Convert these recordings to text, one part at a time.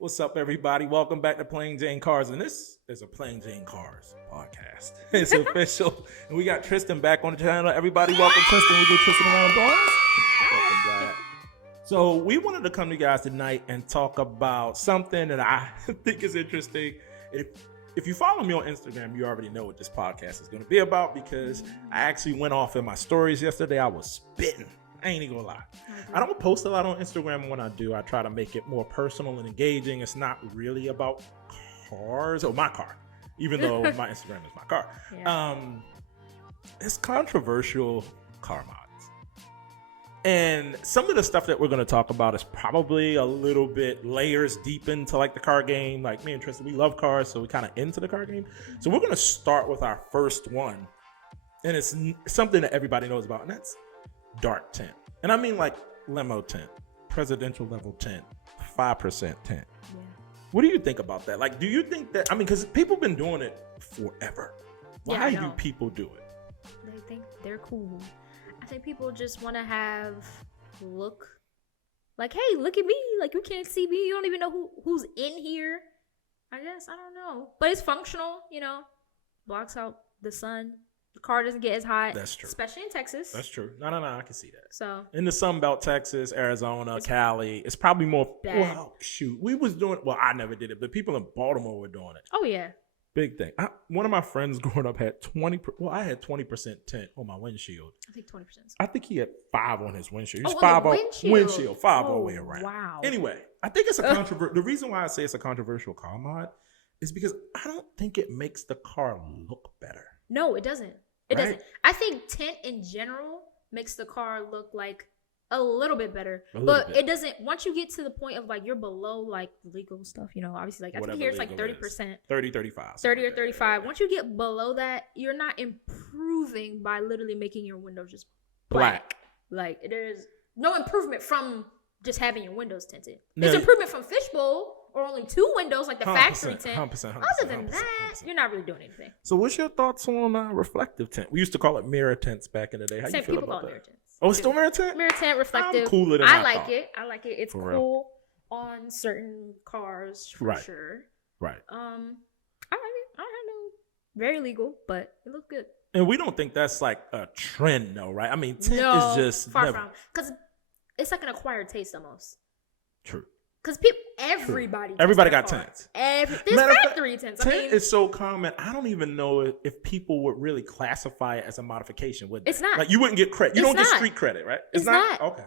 What's up, everybody? Welcome back to Plain Jane Cars, and this is a Plain Jane Cars podcast. It's official, and we got Tristan back on the channel. Everybody, welcome Tristan. We give Tristan a round of applause. Welcome back. So we wanted to come to you guys tonight and talk about something that I think is interesting. If you follow me on Instagram, you already know what this podcast is going to be about because I actually went off in my stories yesterday. I was spitting. I ain't even gonna lie. I don't post a lot on Instagram, and when I do, I try to make it more personal and engaging. It's not really about cars or my car, even though my Instagram is my car. Yeah. It's controversial car mods. And some of the stuff that we're gonna talk about is probably a little bit layers deep into like the car game. Like me and Tristan, we love cars, so we kind of into the car game. So we're gonna start with our first one. And it's something that everybody knows about, and that's dark tint. And I mean like limo tint, presidential level tint, 5% tint. Yeah. What do you think about that? Like, do you think that, I mean, because people been doing it forever. Why do people do it? They think they're cool. I think people just want to have look like, hey, look at me. Like, you can't see me. You don't even know who's in here. I guess, I don't know. But it's functional, you know, blocks out the sun. The car doesn't get as hot. That's true. Especially in Texas. That's true. No, I can see that. So in the Sun Belt, Texas, Arizona, Cali, it's probably more. Bad. Well, shoot, we was doing. Well, I never did it, but people in Baltimore were doing it. Oh yeah. Big thing. One of my friends growing up had 20. Well, I had 20% tint on my windshield. I think 20%. I think he had 5 on his windshield. He was windshield 5 all the way around. Wow. Anyway, I think it's a controversial. The reason why I say it's a controversial car mod is because I don't think it makes the car look better. No, it doesn't. It doesn't. I think tint in general makes the car look like a little bit better. It doesn't. Once you get to the point of like you're below like legal stuff, you know, obviously like I think here it's like 30%. 30, 35. 30 or 35. Once you get below that, you're not improving by literally making your windows just black. Like there's no improvement from just having your windows tinted. There's improvement from fishbowl. Or only 2 windows, like the factory tint. 100%. Other than that, you're not really doing anything. So what's your thoughts on reflective tint? We used to call it mirror tints back in the day. How you feel about that? Mirror tints. Oh, it's still mirror tint? Mirror tint, reflective. I'm cooler than I like it. It's for cool real. On certain cars for sure. Right. I like it. I don't know. Very legal, but it looks good. And we don't think that's like a trend though, right? I mean, tint is just far from. Because it's like an acquired taste almost. True. Because everybody got tints. There's factory tints. Tint is so common. I don't even know if people would really classify it as a modification. Would they? It's not. Like you wouldn't get credit. You don't get street credit, right? It's not. Okay.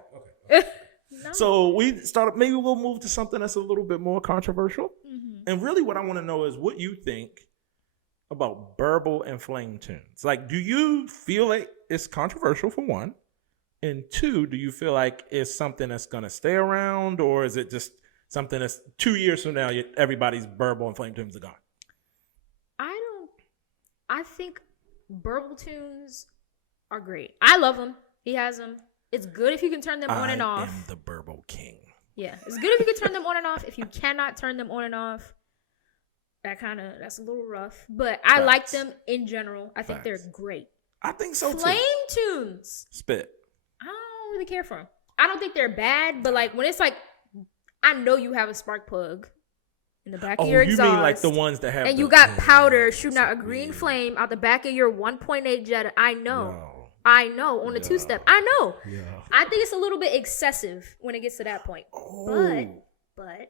No. So we started. Maybe we'll move to something that's a little bit more controversial. Mm-hmm. And really, what I want to know is what you think about burble and flame tunes. Like, do you feel like it's controversial for one? And 2, do you feel like it's something that's going to stay around, or is it just something that's 2 years from now, everybody's burble and flame tunes are gone? I think burble tunes are great. I love them. He has them. It's good if you can turn them on and off. I am the burble king. Yeah, it's good if you can turn them on and off. If you cannot turn them on and off, that's a little rough. But I like them in general. I think they're great. I think so too. Flame tunes. Spit. I don't really care for them. I don't think they're bad, but like when it's like, I know you have a spark plug in the back of your exhaust. You mean like the ones that have, and you got powder shooting out a green flame out the back of your 1.8 Jetta. I know on the 2-step. I know. Yeah. I think it's a little bit excessive when it gets to that point. But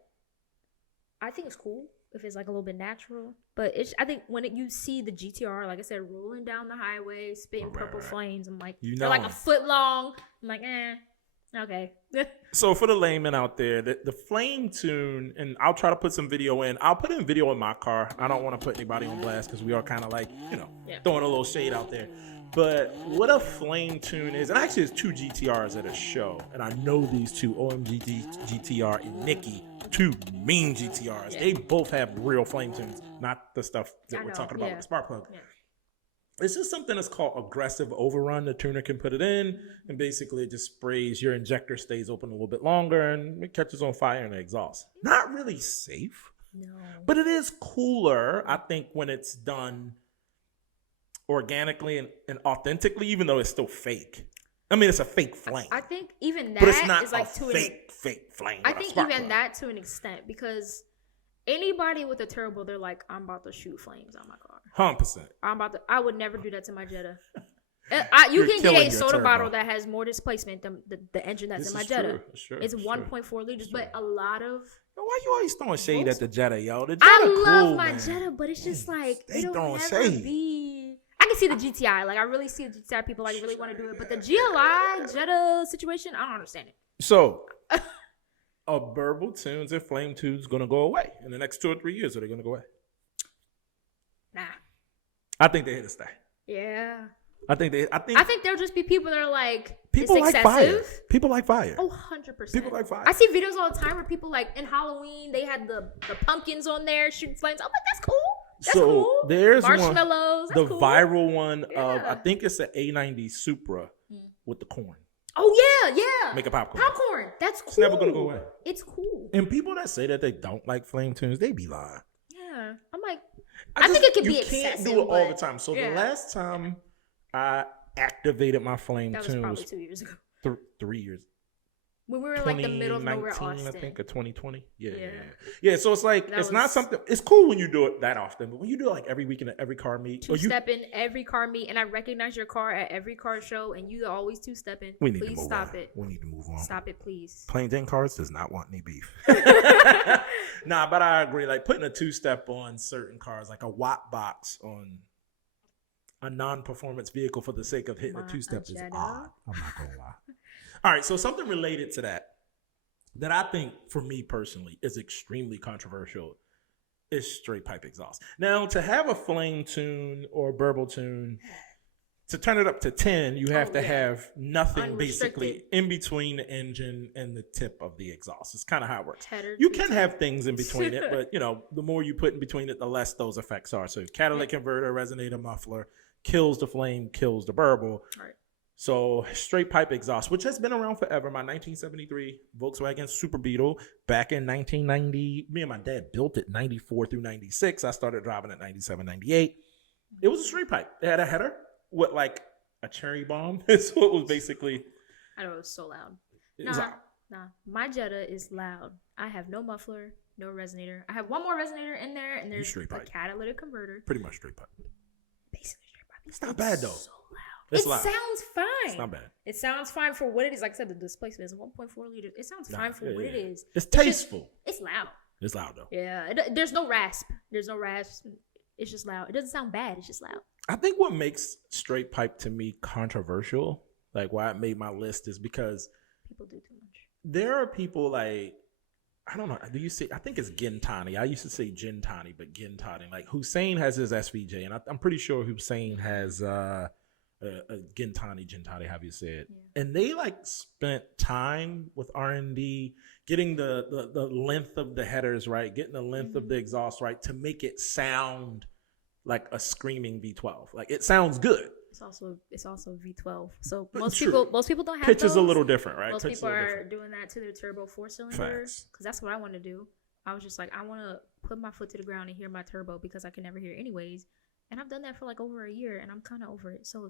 I think it's cool if it's like a little bit natural. But I think when you see the GTR, like I said, rolling down the highway, spitting purple flames, I'm like, they're like a foot long. I'm like, okay. So for the layman out there, the flame tune, and I'll try to put some video in. I'll put in video in my car. I don't want to put anybody on blast because we are kind of like, throwing a little shade out there. But what a flame tune is, and actually there's 2 GTRs at a show, and I know these 2, OMG GTR and Nikki, 2 mean GTRs. Yeah. They both have real flame tunes, not the stuff that we're talking about with the spark plug. Yeah. It's just something that's called aggressive overrun. The tuner can put it in, and basically it just sprays. Your injector stays open a little bit longer, and it catches on fire in the exhaust. Not really safe, but it is cooler, I think, when it's done organically and authentically, even though it's still fake. I mean, it's a fake flame. I think even that but it's not is like fake flame. I think even that to an extent, because Anybody with a turbo, they're like, I'm about to shoot flames on my car. 100%. I would never do that to my Jetta. You can get a soda bottle that has more displacement than the engine that's in my Jetta. It's 1.4 liters, but a lot of. Why you always throwing shade at the Jetta, yo? The Jetta I love cool, my man. Jetta, but it's just like They it'll throwing never shade. be. I can see the GTI. Like I really see the GTI people like really want to do it, but the GLI Jetta situation, I don't understand it. So, are Burble tunes and flame tunes gonna go away in the next 2 or 3 years? Are they gonna go away? Nah. I think they're here to stay. Yeah. I think there'll just be people that are like, people it's like excessive. fire. People like fire. Oh, 100%. People like fire. I see videos all the time where people like in Halloween they had the pumpkins on there shooting flames. I'm like, that's cool. That's cool. There's marshmallows. The cool. viral one Yeah. of I think it's an A90 Supra with the corn. Oh yeah. Make a popcorn. Popcorn. That's cool. It's never gonna go away. It's cool. And people that say that they don't like flame tunes, they be lying. Yeah. I'm like, I think it can be excessive. You can't do it all the time. So the last time I activated my flame that was tune probably was 2 years ago. 3 years. When we were in like the middle of nowhere, 2019, Austin. I think, or 2020. Yeah. So it's like That not something. It's cool when you do it that often, but when you do it like every week in every car meet, two-step in every car meet, and I recognize your car at every car show, and you always two-stepping. We need to please move stop on. it. We need to move on. Stop it, please. Plain Jane Cars does not want any beef. Nah, but I agree. Like putting a two-step on certain cars, like a watt box on a non-performance vehicle for the sake of hitting a two-step is odd. I'm not gonna lie. All right, so something related to that I think for me personally is extremely controversial is straight pipe exhaust. Now, to have a flame tune or a burble tune, to turn it up to 10, you have to have nothing basically in between the engine and the tip of the exhaust. It's kind of how it works. You can have things in between it, but the more you put in between it, the less those effects are. So catalytic converter, resonator, muffler, kills the flame, kills the burble. Right. So straight pipe exhaust, which has been around forever. My 1973 Volkswagen Super Beetle back in 1990. Me and my dad built it 94 through 96. I started driving it 97, 98. It was a straight pipe. It had a header with like a cherry bomb. It's what was basically. I know it was so loud. It was loud. Nah. My Jetta is loud. I have no muffler, no resonator. I have one more resonator in there, and there's a catalytic converter. Pretty much straight pipe. Basically straight pipe. It's not bad though. So loud. It's it loud. Sounds fine. It's not bad. It sounds fine for what it is. Like I said, the displacement is 1.4 liters. It sounds fine for what it is. It's tasteful. It's loud. It's loud though. Yeah. There's no rasp. It's just loud. It doesn't sound bad. It's just loud. I think what makes straight pipe to me controversial, like why it made my list, is because people do too much. There are people like, I don't know. Do you say? I think it's Gintani. I used to say Gintani, but Gintani. Like Hussein has his SVJ, and I'm pretty sure Hussein has a Gintani, however you say it. Yeah. And they like spent time with R&D, getting the length of the headers right, getting the length of the exhaust right to make it sound like a screaming V12. Like it sounds good. It's also V12. So most people don't have pitch those. is a little different, right? Most people are doing that to their turbo 4-cylinder because that's what I want to do. I was just like, I want to put my foot to the ground and hear my turbo because I can never hear it anyways. And I've done that for like over a year, and I'm kind of over it. So,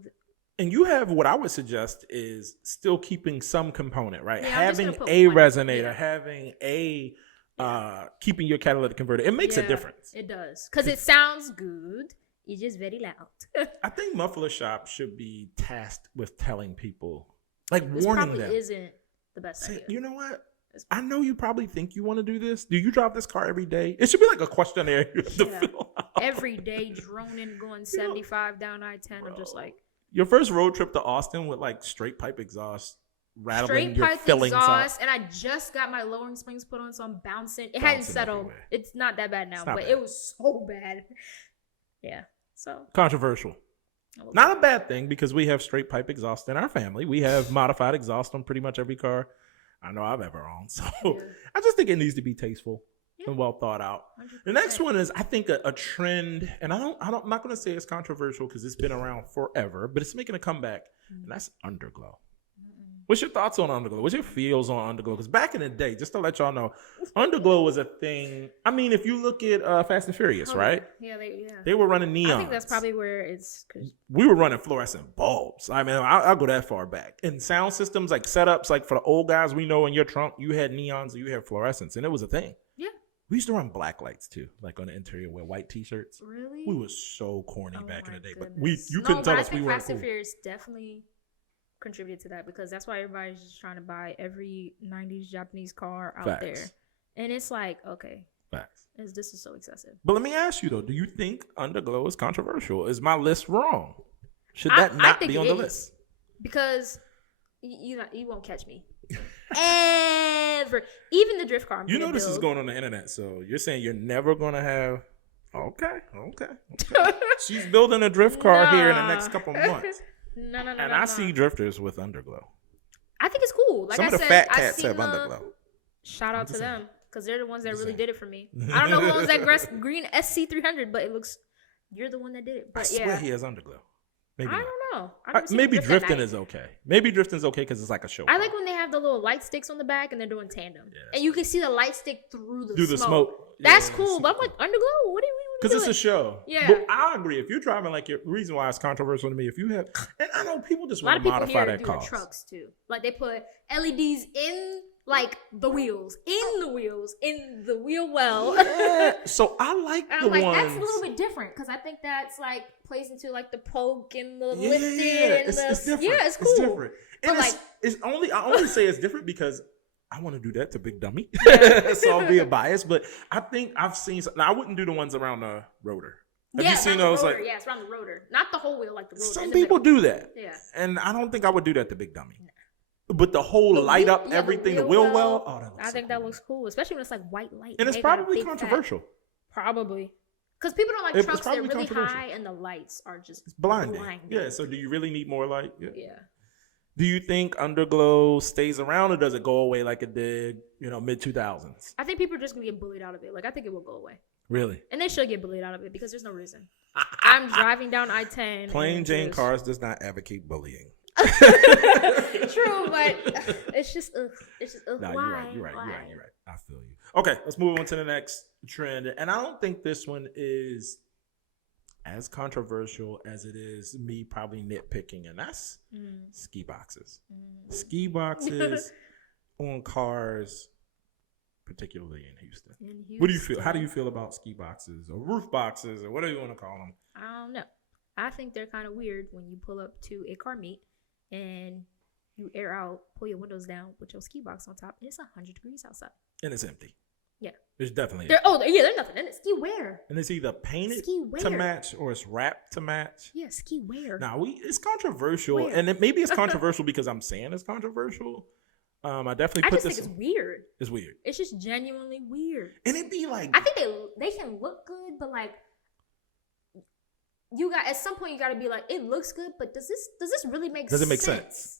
and you have what I would suggest is still keeping some component, right? Yeah, having a resonator, having a keeping your catalytic converter. It makes a difference. It does because it sounds good. It's just very loud. I think muffler shops should be tasked with telling people, like this warning probably them. Isn't the best idea. You know what? I know you probably think you want to do this. Do you drive this car every day? It should be like a questionnaire you have to fill out. Every day droning, going 75 down I-10. I'm just like. Your first road trip to Austin with like straight pipe exhaust, rattling your fillings out. And I just got my lowering springs put on, so I'm bouncing. It hadn't settled. Everywhere. It's not that bad now, but it was so bad. Yeah. So controversial. Not a bad thing because we have straight pipe exhaust in our family. We have modified exhaust on pretty much every car I know I've ever owned. So I just think it needs to be tasteful and well thought out. 100%. The next one is, I think, a trend, and I'm not going to say it's controversial because it's been around forever, but it's making a comeback, and that's underglow. What's your thoughts on underglow? What's your feels on underglow? Because back in the day, just to let y'all know, underglow was a thing. I mean, if you look at Fast and Furious, right? Yeah, they were running neons. I think that's probably where it's. We were running fluorescent bulbs. I mean, I'll go that far back. And sound systems, like setups, like for the old guys we know in your trunk, you had neons, you had fluorescents, and it was a thing. Yeah. We used to run black lights too, like on the interior with white T-shirts. Really? We was so corny back in the day, goodness. but you couldn't tell us we weren't Fast and cool. Furious definitely contributed to that because that's why everybody's just trying to buy every 90s Japanese car out Facts. there. And it's like, okay, Facts. this is so excessive. But let me ask you though, do you think Underglow is controversial? Is my list wrong? Should that not be on the list? Because you won't catch me. Ever. Even the drift car. You know this is going on the internet, so you're saying you're never going to have... Okay. She's building a drift car here in the next couple months. No. And I see drifters with Underglow. I think it's cool. Like Some of the fat cats have Underglow. Shout out to them because they're the ones that really did it for me. I don't know who owns that green SC300, but it looks... You're the one that did it. But I swear he has Underglow. Maybe I not. don't know. Maybe drifting is okay. Maybe drifting is okay because it's like a show. I like when they have the little light sticks on the back and they're doing tandem, and you can see the light stick through the smoke. That's cool. But I'm like, Underglow. What are you doing? Because it's a show. Yeah. But I agree. If you're driving like the reason why it's controversial to me, if you have, and I know people just want to modify their cars. Trucks too. Like they put LEDs in like the wheels, in the wheel well. Yeah. So I like the ones. That's a little bit different because I think that's like plays into like the poke and the lifted. It's different. Yeah, it's cool. It's different. And But I only say it's different because I want to do that to Big Dummy. So I'll be a bias. But I think I've seen some. Now, I wouldn't do the ones around the rotor. Have you seen those? Rotor, it's around the rotor. Not the whole wheel, like the rotor. Some people do that. Yeah. And I don't think I would do that to Big Dummy. No. But the whole light up everything, the wheel well. Oh, that looks I think that looks cool, especially when it's like white light. And it's probably controversial. Probably. Because people don't like trucks that are really high and the lights are just blinding. Yeah, so do you really need more light? Yeah. Do you think Underglow stays around or does it go away like it did, mid-2000s? I think people are just going to get bullied out of it. Like, I think it will go away. Really? And they should get bullied out of it because there's no reason. I'm driving down I-10. Plain Jane Cars does not advocate bullying. True, but it's just Nah, why? You're right. I feel you. Okay, let's move on to the next trend. And I don't think this one is as controversial as it is me probably nitpicking, and that's ski boxes. Ski boxes on cars, particularly in Houston. What do you feel? How do you feel about ski boxes or roof boxes or whatever you want to call them? I don't know. I think they're kind of weird when you pull up to a car meet and you air out, pull your windows down with your ski box on top, and it's 100 degrees outside. And it's empty. Yeah. There's definitely there's nothing in it. Ski wear. And it's either painted to match or it's wrapped to match. Yeah, ski wear. It's controversial. And maybe it's controversial because I'm saying it's controversial. I definitely think it's weird. It's weird. It's just genuinely weird. And it'd be like, I think they can look good, but like at some point you gotta be like, it looks good, but does this really make sense? Does it make sense?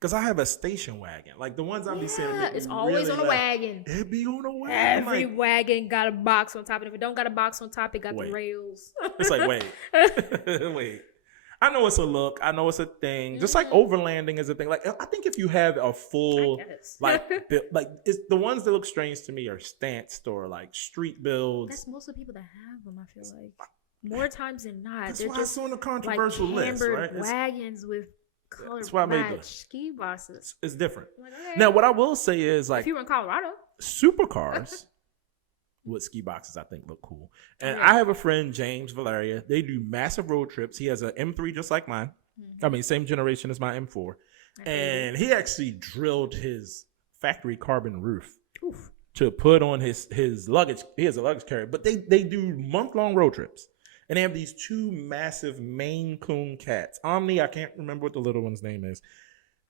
Because I have a station wagon. Like the ones I be seeing. It's always on a wagon. It be on a wagon. Every wagon got a box on top. And if it don't got a box on top, it got the rails. It's like, wait. I know it's a look. I know it's a thing. Just like overlanding is a thing. Like I think if you have a full it's the ones that look strange to me are stanced or like street builds. That's most of the people that have them. I feel like more times than not. That's they're why just it's on the controversial list, right? Wagons with color match ski boxes. It's different. Like, okay. Now, what I will say is like if you were in Colorado, supercars with ski boxes, I think look cool. And I have a friend, James Valeria. They do massive road trips. He has an M3 just like mine. I mean, same generation as my M4. And he actually drilled his factory carbon roof to put on his luggage. He has a luggage carrier, but they do month-long road trips. And they have these two massive Maine Coon cats. Omni, I can't remember what the little one's name is.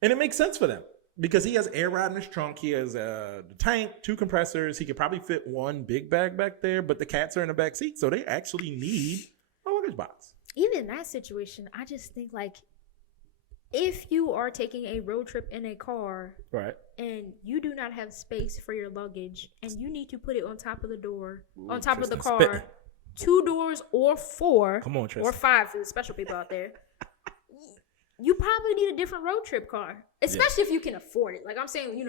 And it makes sense for them because he has air ride in his trunk. He has the tank, 2 compressors. He could probably fit one big bag back there, but the cats are in the back seat, so they actually need a luggage box. Even in that situation, I just think like if you are taking a road trip in a car, right, and you do not have space for your luggage, and you need to put it on top of the door, on top of the car. Spitting. 2 doors or 4. Come on, Tristan. Or 5 for the special people out there. You probably need a different road trip car, especially if you can afford it. Like I'm saying,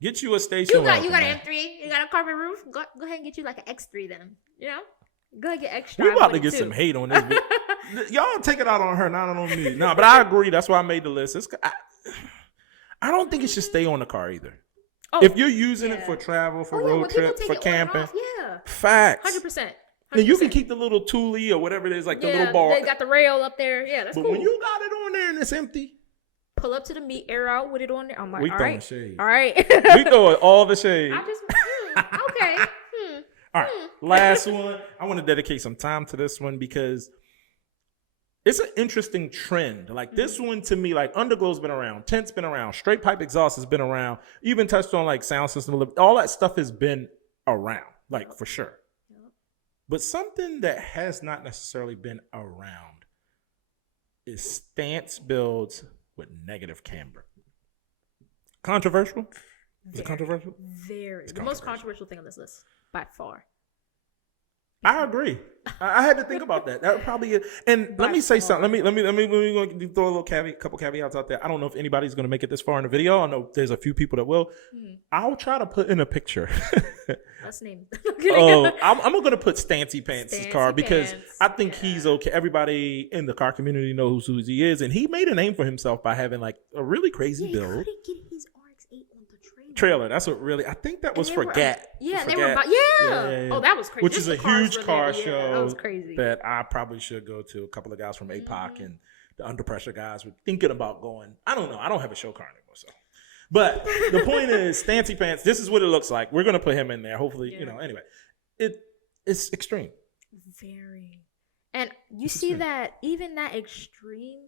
get you a station. You got an M3. You got a carbon roof. Go ahead and get you like an X3 then. Go ahead and get extra. We about to get some hate on this. Y'all take it out on her, not on me. But I agree. That's why I made the list. I don't think it should stay on the car either. If you're using it for travel, for road trips, for camping, facts. 100%. And you can keep the little toolie or whatever it is, like the little bar. They got the rail up there. Yeah, that's cool. But when you got it on there and it's empty, pull up to the meet, air out with it on there. I'm like, we all throwing right, shade. all right. We throwing all the shade. I just okay. All right, last one. I want to dedicate some time to this one because it's an interesting trend. Like this one to me, like Underglow's been around, TINT's been around, straight pipe exhaust has been around. You even touched on like sound system, all that stuff has been around, like for sure. But something that has not necessarily been around is stance builds with negative camber. Controversial? Is it controversial? Very. The most controversial thing on this list, by far. I agree. I had to think about that. That would probably, and let me say something. Let me throw a little couple caveats out there. I don't know if anybody's going to make it this far in the video. I know there's a few people that will. I'll try to put in a picture. Let's name. I'm going to put Stancy Pants' car because I think he's okay. Everybody in the car community knows who he is, and he made a name for himself by having like a really crazy build. He couldn't get his RX-8 on the trailer. That's what really. I think that was for GAT. Yeah, they were. Yeah. Oh, that was crazy. Which is a huge car show. That was crazy. That I probably should go to. A couple of guys from APOC and the Under Pressure guys were thinking about going. I don't know. I don't have a show car anymore, so. But the point is, Stancy Pants. This is what it looks like. We're gonna put him in there. Hopefully, Anyway, it's extreme. Very. And you see that even that extreme.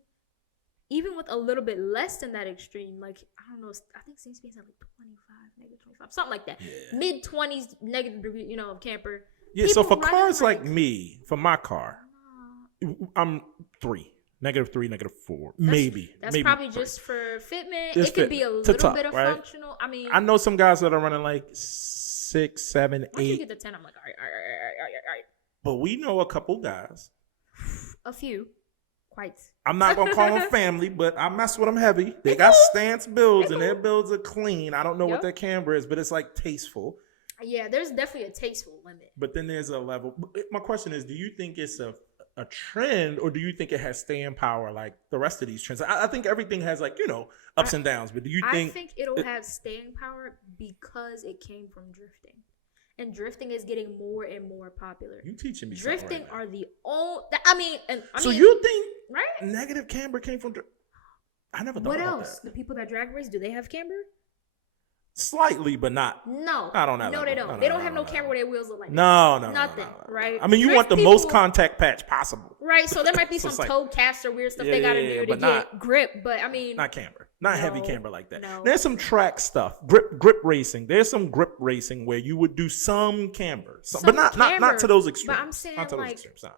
Even with a little bit less than that extreme, like, I don't know, I think Stancy Pants had like 25, -25, something like that. Yeah. Mid-20s negative degree, camper. Yeah, so for cars like me, for my car, I'm 3. -3, -4, maybe. That's maybe probably 3. just for fitment. It could be a little bit of functional. I mean, I know some guys that are running like 6, 7, 8. Once you get to 10, I'm like, all right. But we know a couple guys. A few. Quite. I'm not going to call them family, but I mess with them heavy. They got stance builds, and their builds are clean. I don't know what their camber is, but it's like tasteful. Yeah, there's definitely a tasteful limit. But then there's a level. My question is, do you think it's a trend, or do you think it has staying power like the rest of these trends? I think everything has like, ups and downs, but do you think... I think it'll have staying power because it came from drifting. And drifting is getting more and more popular. You teaching me drifting right are the only... So you think right? negative camber came from... I never thought what about else? that. The people that drag race, do they have camber? Slightly, but not. No. I don't know. No, they don't. They don't have no camber where their wheels look like No. Nothing, right? I mean, you want the most contact patch possible. Right, so there might be some toe casts or weird stuff they got to do to get grip, but I mean... Not camber. Not heavy camber like that. No. There's some track stuff, grip racing. There's some grip racing where you would do some camber, but not to those extremes. But I'm saying not to like... those extremes.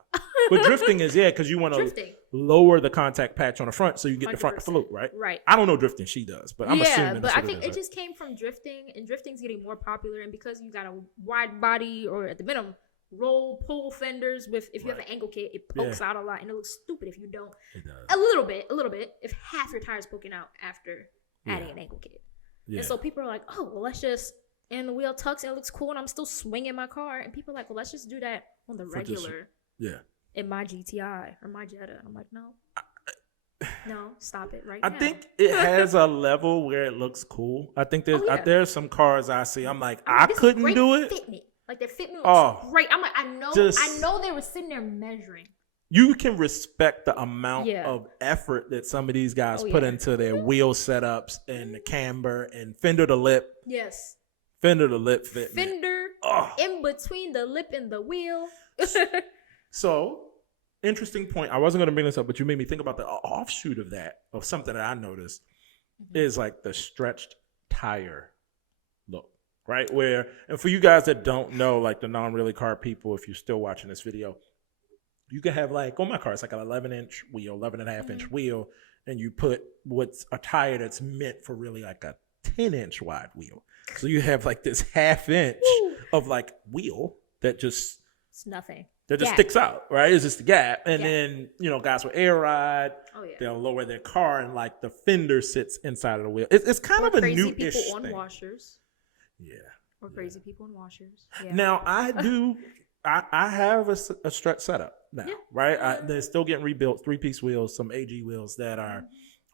But drifting is, because you want to lower the contact patch on the front so you get 100%. The front to float, right? Right. I don't know drifting, she does, but I'm assuming but I think it just came from drifting, and drifting's getting more popular, and because you got a wide body, or at the minimum, pull fenders with, if you have an ankle kit, it pokes out a lot, and it looks stupid if you don't. It does. A little bit, if half your tire's poking out after adding an ankle kit. Yeah. And so people are like, oh, well, let's just, and the wheel tucks and it looks cool, and I'm still swinging my car, and people are like, well, let's just do that on the regular. In my GTI or my Jetta. I'm like, no, stop it right now. I think it has a level where it looks cool. I think there's some cars I see. I'm like, I couldn't do it. Fitment. Like their fitment was great. I'm like, I know they were sitting there measuring. You can respect the amount of effort that some of these guys put into their wheel setups and the camber and fender to lip. Yes. Fender to lip fitment. Fender in between the lip and the wheel. So, interesting point. I wasn't going to bring this up, but you made me think about the offshoot of that, of something that I noticed, is like the stretched tire look, right? Where, and for you guys that don't know, like the non-really car people, if you're still watching this video, you can have like, on my car, it's like an 11-inch wheel, 11.5-inch wheel, and you put what's a tire that's meant for really like a 10-inch wide wheel. So you have like this half-inch of like wheel that just... It's nothing. That just sticks out, right? It's just the gap. And then, guys with air ride, they'll lower their car and like the fender sits inside of the wheel. It's kind of a new-ish thing. Crazy people on washers. Yeah. Or crazy people in washers. Yeah. Now, I have a stretch setup now, right? They're still getting rebuilt, 3-piece wheels, some AG wheels that are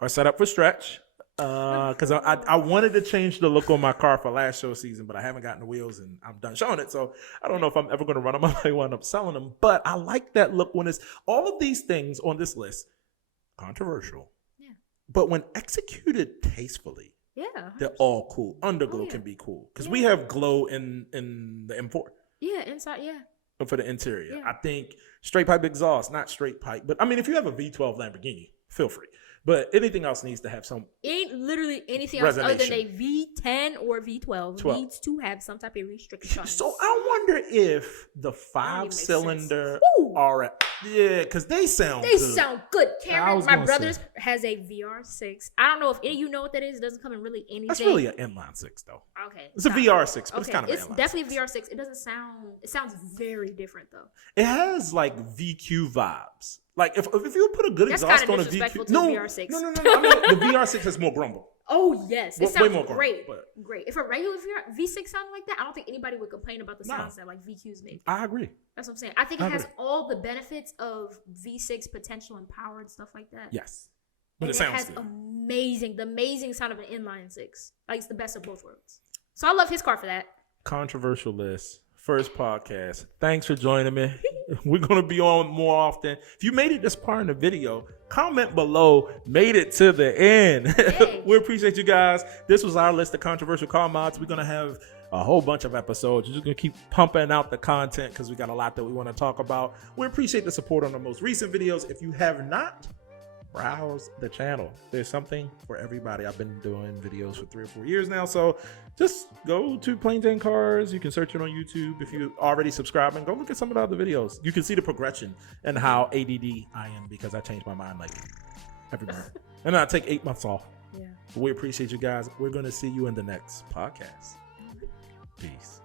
set up for stretch. Because I wanted to change the look on my car for last show season, but I haven't gotten the wheels and I'm done showing it. So I don't know if I'm ever going to run them. I might wind up selling them. But I like that look when it's all of these things on this list, controversial. Yeah. But when executed tastefully, they're all cool. Underglow can be cool because we have glow in the M4. Yeah, inside, for the interior. I think straight pipe exhaust, not straight pipe. But I mean, if you have a V12 Lamborghini, feel free. But anything else needs to have some literally anything else other than a V10 or V12 needs to have some type of restriction. So I wonder if the 5-cylinder are because they sound good. Cameron, my brother's has a VR6. I don't know if any of you know what that is. It doesn't come in really anything. That's really an inline 6 though. Okay, it's a VR6, but it's kind of an inline definitely VR6. It doesn't sound. It sounds very different though. It has like VQ vibes. Like if you put a good exhaust on a VQ, no, VR6. No. I mean, the VR6 has more grumble. Oh yes, it sounds great. Great. If a regular V6 sounded like that, I don't think anybody would complain about the sounds that like VQs make. I agree. That's what I'm saying. I think it has all the benefits of V6 potential and power and stuff like that. Yes, but it has the amazing sound of an inline 6. Like it's the best of both worlds. So I love his car for that. Controversial list. First podcast. Thanks for joining me. We're going to be on more often. If you made it this part in the video, comment below. Made it to the end. We appreciate you guys. This was our list of controversial car mods. We're going to have a whole bunch of episodes. We're just going to keep pumping out the content because we got a lot that we want to talk about. We appreciate the support on the most recent videos. If you have not, browse the channel. There's something for everybody. I've been doing videos for 3 or 4 years now, so just go to Plain Jane Cars. You can search it on YouTube. If you already subscribed, and go look at some of the other videos. You can see the progression and how ADD I am because I change my mind like every month. And I take 8 months off. Yeah. But we appreciate you guys. We're going to see you in the next podcast. Peace.